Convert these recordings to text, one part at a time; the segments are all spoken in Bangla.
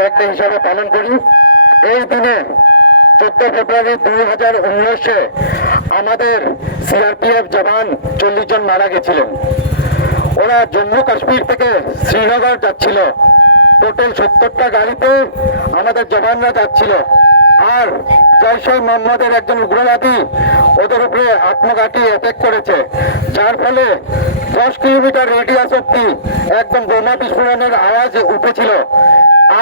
ব্ল্যাক ডে হিসাবে পালন করি। এই দিনে 14 ফেব্রুয়ারি 2019-এ আমাদের সিআরপিএফ জওয়ান 40 জন মারা গেছিলেন। ওরা জম্মু কাশ্মীর থেকে শ্রীনগর যাচ্ছিল। টোটাল 70টা গাড়িতে আমাদের জওয়ানরা যাচ্ছিল। আর জৈশ-ই মোহাম্মদের একজন উগ্রবাদী ওদের উপরে আত্মঘাতী অ্যাটাক করেছে, যার ফলে 10 কিলোমিটার রেডিয়াস অব্দি একদম বোমা বিস্ফোরণের আওয়াজ উঠেছিল।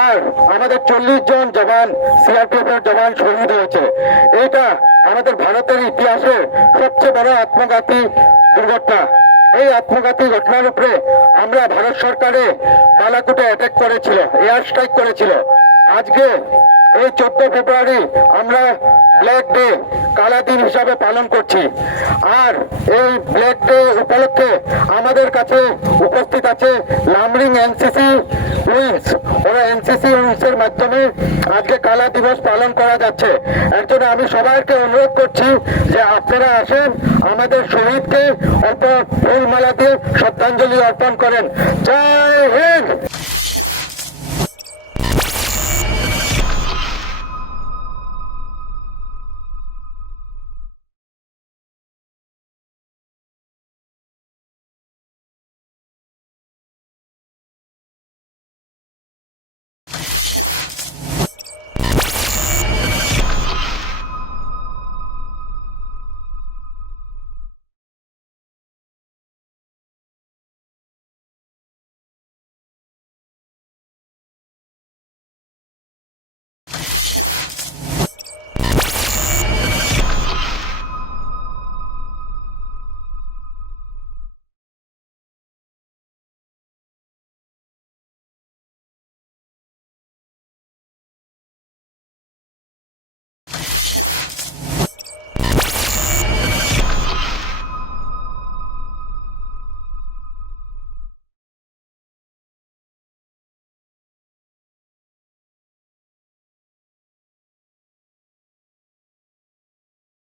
আর আমাদের 40 জন জওয়ান সিআরপিএফ এর জওয়ান শহীদ হয়েছে। এটা আমাদের ভারতের ইতিহাসে সবচেয়ে বড় আত্মঘাতী দুর্ঘটনা। এই আত্মঘাতী ঘটনার উপরে আমরা ভারত সরকারে বালাকোটে অ্যাটাক করেছিল, এয়ার স্ট্রাইক করেছিল। আজকে এই 14 ফেব্রুয়ারি আমরা ব্ল্যাক ডে, কালা দিন হিসাবে পালন করছি। আর এই ব্ল্যাক ডে উপলক্ষে আমাদের কাছে উপস্থিত আছে লামডিং এনসিসি উইংস। ওরা এনসিসি উইংস এর মাধ্যমে আজকে কালা দিবস পালন করা যাচ্ছে। এর জন্য আমি সবাইকে অনুরোধ করছি যে আপনারা আসেন, আমাদের শহীদকে ফুলমালা দিয়ে শ্রদ্ধাঞ্জলি অর্পণ করেন। জয় হিন্দ।